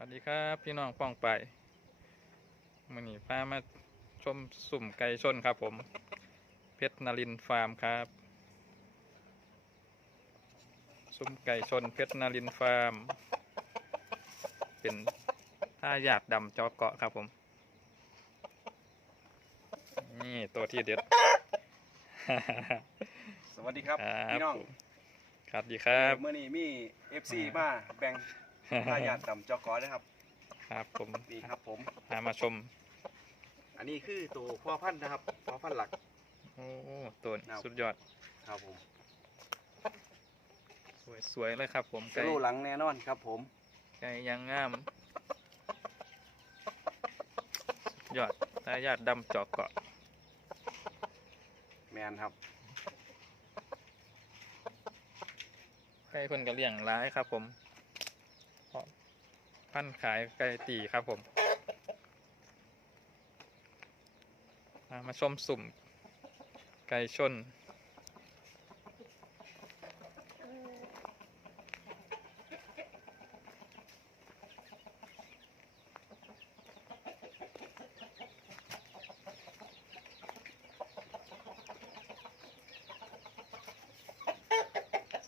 วัสดีครับพี่น้องป้องไปมันนี้พามาชมสุ่มไก่ชนครับผม เพชรนรินทร์ฟาร์มครับ สุ่มไก่ชนเพชรนรินทร์ฟาร์ม เป็นท่าหยาดดำจอเกาะครับผม นี่ตัวที่เด็ด สวัสดีครับครับพี่น้อง ครับดีครับ เมื่อนี้มี FC มาแบ่ง ทายาทต่ำจอกอนะครับ ครับผมนี่ครับผมพามาชม อันนี้คือตัวพ่อพันธุ์นะครับพ่อพันธุ์หลัก โอ้ตัวนี้ครับสุดยอด ครับผม สวยสวยเลยครับ ผมสโลหลังแน่นอนครับผมไก่ยังงามสุดยอดทายาทดำจอกเกาะ แมนครับไก่เพิ่นก็เลี้ยงร้ายครับผมเพราะพันขายไก่ตีครับผม มาชมสุ่ม ไก่ชน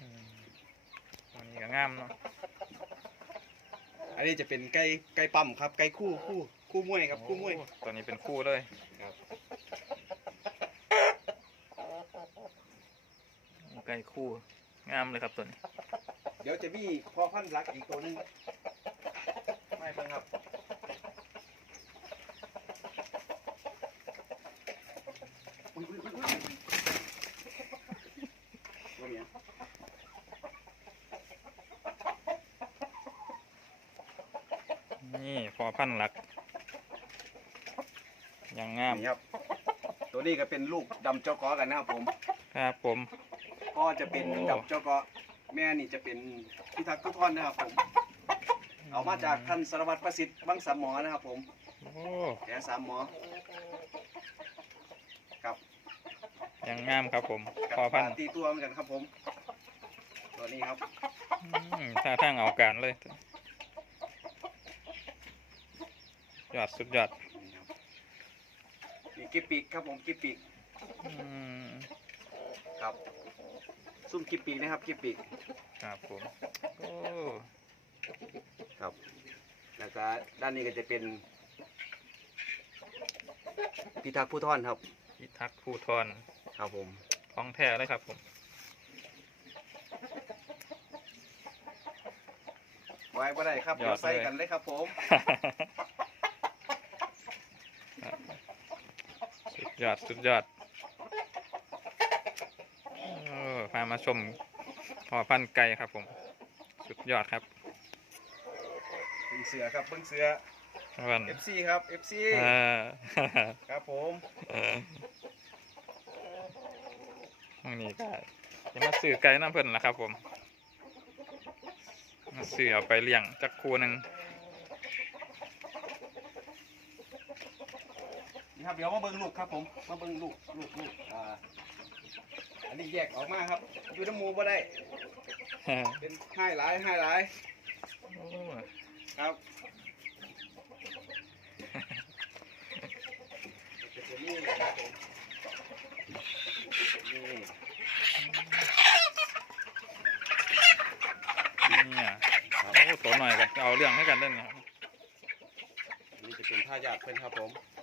อืมตัวนี้ก็งามเนาะ นนี้จะเป็นไก่ไก่ปั๊มครับไก่คู่คู่คู่มวยครับคู่มวยโอ้ตัวนี้เป็นคู่เลยครับ ไก่คู่ งามเลยครับตัวนี้ เดี๋ยวจะมีพ่อพันธุ์หลักอีกตัวหนึงไม่เพิ่งครับ อุ๊ยอุ๊ยอุ๊ยอุ๊ยว่าเนี่ย นี่ พอพันธุ์หลักยังงามนี่ครับ ตัวนี้ก็เป็นลูกดำเจ้ากอกันนะครับผมครับผมพ่อจะเป็นโอ้ดำเจ้ากอแม่นี่จะเป็นพิทักษ์กุทอนนะครับผมเอามาจากท่านสารวัตรประสิทธิ์บังสามหมอนะครับผมโอ้แกสามหมอครับยังงามครับผมกับพอพันปธุ์ลาตีตัวเหมือนกันครับผม ตัวนี้ครับอืมท่าทางเอาการเลย ยอดสุดยอดนี่ครับนี่กิปปิกครับผมกิปปิกอืมครับ ซุ่มกิปปิกนะครับกิปปิกครับผมโอ้ครับ แล้วก็ด้านนี้ก็จะเป็นพิทักษ์ผู้ทอนครับ พิทักษ์ภูทรครับผมของแท้เลยครับผม ไว้บ่ได้ครับยเดี๋อยวดใส่เลย กันเลยครับผม สุด ยอด สุดยอดเออพามาชมพอพันธุ์ไก่ครับผม สุดยอดครับเบิ้งเสือครับเบิ้งเสือวัน FC ครับ FC เออครับผมวันนี้ก็จะมาซื้อไก่น้ำเพิ่นละครับผม มาซื้อเอาไปเลี้ยงจักคูหนึ่ง นี่ครับเดี๋ยวมาเบิ้งลูกครับผมมาเบิ้งลูกลูกลูกอ่าอันนี้แยกออกมาครับอยู่น้ำหมูบ่ได้ เป็นให้หลายให้หลายโอ้ครับจะนี่ครับผมนี่เนี่ยโอ้ตัวหน่อยกันเอาเรื่องให้กันได้เนี่ยครับนี่จะเป็นท่ายาดเพื่อนครับผมอืม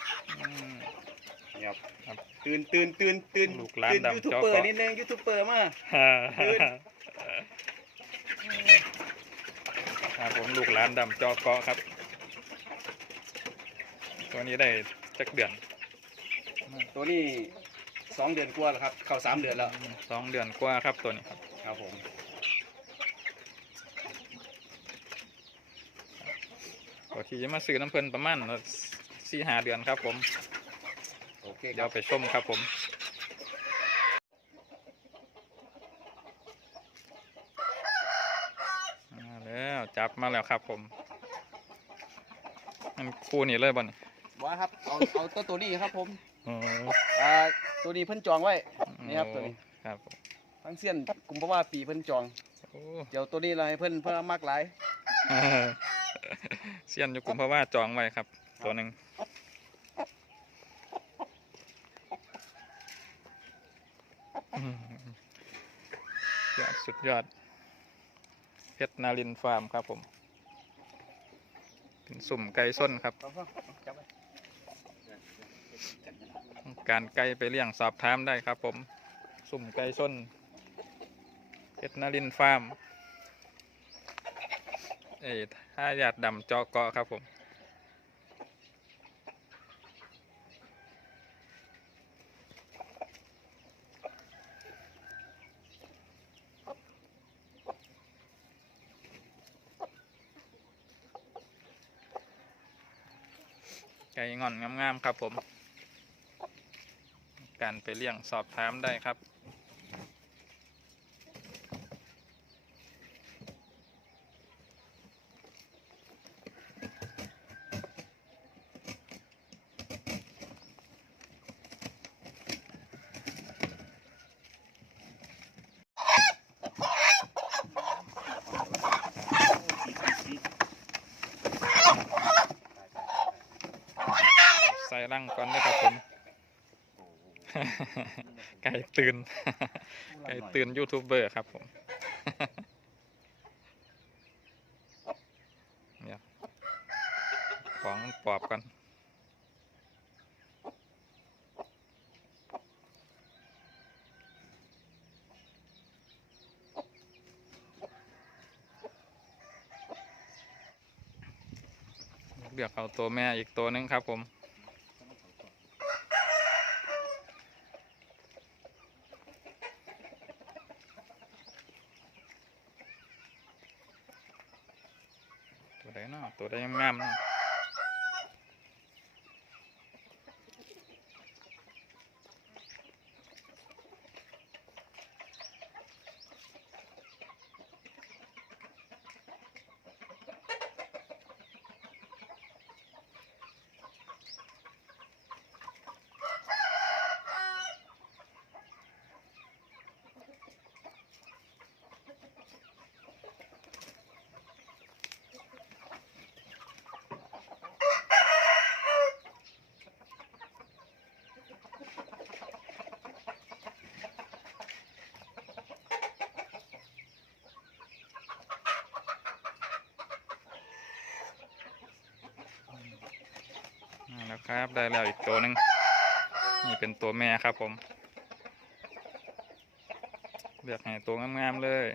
นี่ครับ ครับ ตื่นตื่นตื่นตื่นลูกหลานตื่นดำยูทูบจอเบอเกาะร์นิดนึงยูทูบเบอร์มาขึ้นครับผมลูกหลานดำจอเกาะครับ ตัวนี้ได้จักเดือนตัวนี้สองเดือนกว่าแล้วครับ เข้าสามเดือนแล้วสองเดือนกว่าครับตัวนี้ครับครับผมตัวที่จะมาซื้อน้ำเพลินประมาณสี่หาเดือนครับผมโอ เคคเดี๋ยรัวบไปชมครับผมมาแล้วจับมาแล้วครับผม มันคู่นี้เลยบ่นี่ว่าครับเอาเอาตัวตัวนี้ครับผมอ๋ออ่าตัวนี้เพิ่นจองไว้นี่ครับตัวนี้ครับผมทั้งเสี้ยนกุมภาวะปีเพิ่นจอง โอ้เดี๋ยวตัวนี้เราให้เพิ่นเพิ่นมักหลาย เสียนอยู่กลุ่มเพราะว่าจองไว้ครับ ตัวหนึ่งอืม ยอดสุดยอดเพชรนารินฟาร์มครับผม เป็นสุ่มไก่ส้นครับ การไก่ไปเลี้ยงสอบถามได้ครับผม สุ่มไก่ส้นเพชรนารินฟาร์มเอ้ยท่าหยาดดำจอเกาะครับผม ไก่งอนงามๆครับผม การไปเลี้ยงสอบถามได้ครับ ใส่รังก่อนนะครับผม ไก่ตื่น ไก่ตื่นยูทูบเบอร์ครับผมเนี่ยของปอบกันเลือกเอาตัวแม่อีกตัวหนึงครับผม ตัวใดเนาะตัวไดงามเนาะ ครับ ได้แล้วอีกตัวหนึ่งนี่เป็นตัวแม่ครับผมเลือกให้ตัวงามๆเลย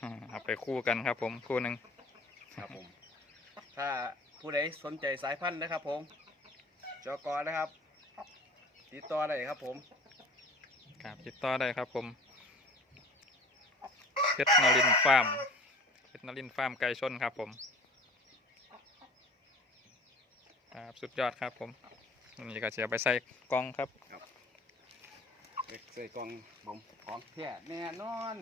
อ่าเอาไปคู่กันครับผมคู่หนึ่งครับผม ถ้าผู้ใดสนใจสายพันธุ์นะครับ ผม จอกอนะครับ ติดต่อได้ครับผม ครับติดต่อได้ครับผมเพชรนรินทร์ฟาร์มเพชรนรินทร์ฟาร์มไก่ชนครับผม ครับสุดยอดครับผมนี่ก็เสียไปใส่กล่องครับ ใส่กล่องผมของแท้แน่นอน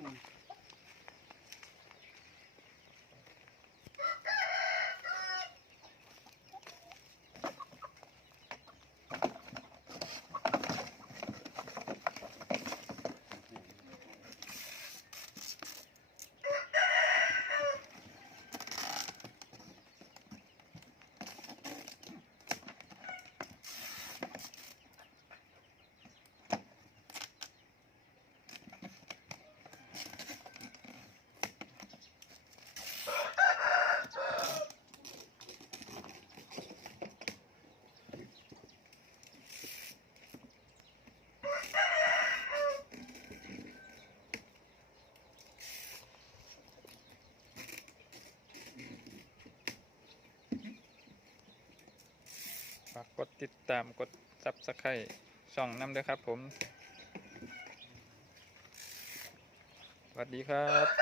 ากกดติดตามกดซับสไครต์ช่องน้ำด้วยครับผม สวัสดีครับ